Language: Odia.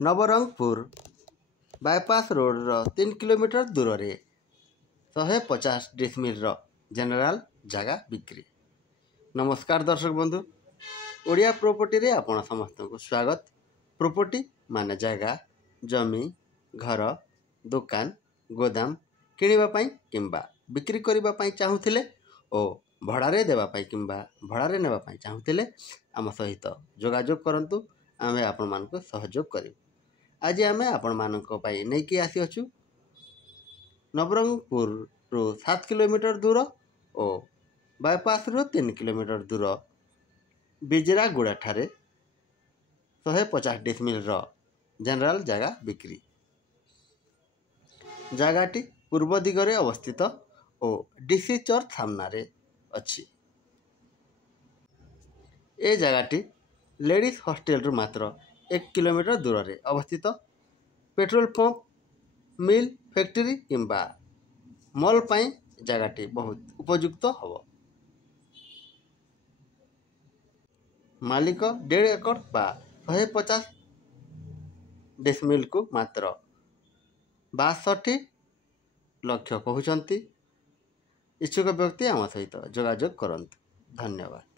ନବରଙ୍ଗପୁର ବାଇପାସ୍ ରୋଡ଼ର 3 କିଲୋମିଟର ଦୂରରେ 150 ଡିସମିଲ୍ର ଜେନେରାଲ ଜାଗା ବିକ୍ରି। ନମସ୍କାର ଦର୍ଶକ ବନ୍ଧୁ, ଓଡ଼ିଆ ପ୍ରପର୍ଟିରେ ଆପଣ ସମସ୍ତଙ୍କୁ ସ୍ୱାଗତ। ପ୍ରପର୍ଟି ମାନେ ଜାଗା, ଜମି, ଘର, ଦୋକାନ, ଗୋଦାମ କିଣିବା ପାଇଁ କିମ୍ବା ବିକ୍ରି କରିବା ପାଇଁ ଚାହୁଁଥିଲେ ଓ ଭଡ଼ାରେ ଦେବା ପାଇଁ କିମ୍ବା ଭଡ଼ାରେ ନେବା ପାଇଁ ଚାହୁଁଥିଲେ ଆମ ସହିତ ଯୋଗାଯୋଗ କରନ୍ତୁ। ଆମେ ଆପଣମାନଙ୍କୁ ସହଯୋଗ କରିବୁ। ଆଜି ଆମେ ଆପଣମାନଙ୍କ ପାଇଁ ନେଇକି ଆସିଅଛୁ ନବରଙ୍ଗପୁରରୁ 7 କିଲୋମିଟର ଦୂର ଓ ବାଇପାସ୍ରୁ 3 କିଲୋମିଟର ଦୂର ବିଜରାଗୁଡ଼ାଠାରେ 150 ଡିସମିଲ୍ର ଜେନେରାଲ ଜାଗା ବିକ୍ରି। ଜାଗାଟି ପୂର୍ବ ଦିଗରେ ଅବସ୍ଥିତ ଓ ଡିସି ଚର୍ଚ୍ଚ ସାମ୍ନାରେ ଅଛି। ଏ ଜାଗାଟି ଲେଡ଼ିଜ୍ ହଷ୍ଟେଲରୁ ମାତ୍ର 1 କିଲୋମିଟର ଦୂରରେ ଅବସ୍ଥିତ। ପେଟ୍ରୋଲ ପମ୍ପ, ମିଲ୍, ଫ୍ୟାକ୍ଟରି କିମ୍ବା ମଲ୍ ପାଇଁ ଜାଗାଟି ବହୁତ ଉପଯୁକ୍ତ ହେବ। ମାଲିକ 1.5 ଏକର ବା 150 ଡିସମିଲ୍କୁ ମାତ୍ର 62 ଲକ୍ଷ କହୁଛନ୍ତି। ଇଚ୍ଛୁକ ବ୍ୟକ୍ତି ଆମ ସହିତ ଯୋଗାଯୋଗ କରନ୍ତୁ। ଧନ୍ୟବାଦ।